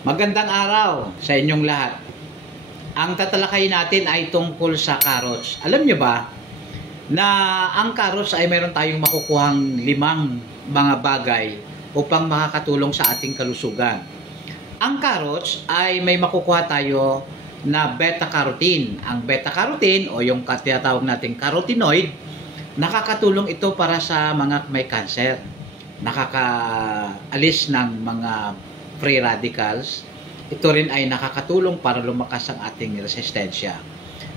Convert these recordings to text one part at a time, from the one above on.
Magandang araw sa inyong lahat. Ang tatalakay natin ay tungkol sa carrots. Alam nyo ba na ang carrots ay meron tayong makukuhang 5 mga bagay upang makakatulong sa ating kalusugan. Ang carrots ay may makukuha tayo na beta-carotene. Ang beta-carotene o yung tinatawag nating carotenoid, nakakatulong ito para sa mga may cancer. Nakakaalis ng mga free radicals. Ito rin ay nakakatulong para lumakas ang ating resistensya.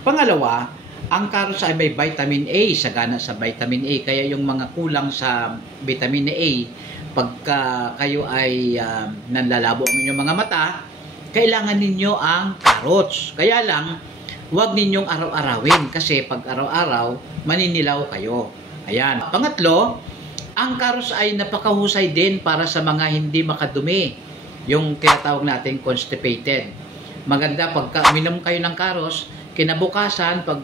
Pangalawa, ang carrots ay may vitamin A, sagana sa vitamin A. Kaya yung mga kulang sa vitamin A, pagka kayo ay nanlalabo ang inyong mga mata, kailangan ninyo ang carrots. Kaya lang, huwag ninyong araw-arawin kasi pag araw-araw, maninilaw kayo. Ayan. Pangatlo, ang carrots ay napakahusay din para sa mga hindi makadumi. Yung tinatawag natin constipated. Maganda pagka uminom kayo ng carrots, kinabukasan pag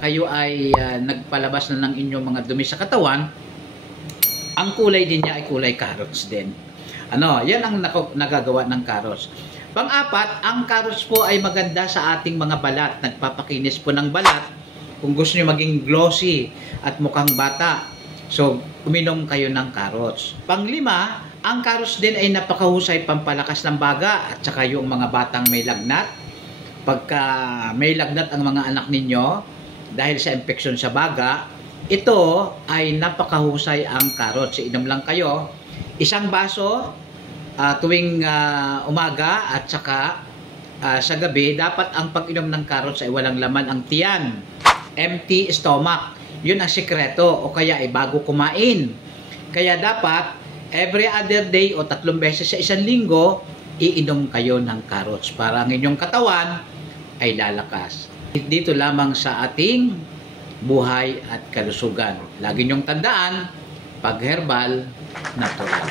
kayo ay nagpalabas na ng inyong mga dumi sa katawan, ang kulay din niya ay kulay carrots din. Yan ang nagagawa ng carrots. Pang-apat, ang carrots po ay maganda sa ating mga balat. Nagpapakinis po ng balat. Kung gusto niyo maging glossy at mukhang bata, so uminom kayo ng carrots. Pang-5, ang carrots din ay napakahusay pampalakas ng baga at saka yung mga batang may lagnat. Pagka may lagnat ang mga anak ninyo dahil sa infeksyon sa baga, ito ay napakahusay ang carrots. Inom lang kayo, 1 baso tuwing umaga at saka sa gabi. Dapat ang pag-inom ng carrots ay walang laman ang tiyan. Empty stomach. Yun ang sikreto o kaya ay bago kumain. Kaya dapat every other day o 3 beses sa 1 linggo, iinom kayo ng carrots para ang inyong katawan ay lalakas. Dito lamang sa ating buhay at kalusugan. Lagi niyong tandaan, pag herbal, natural.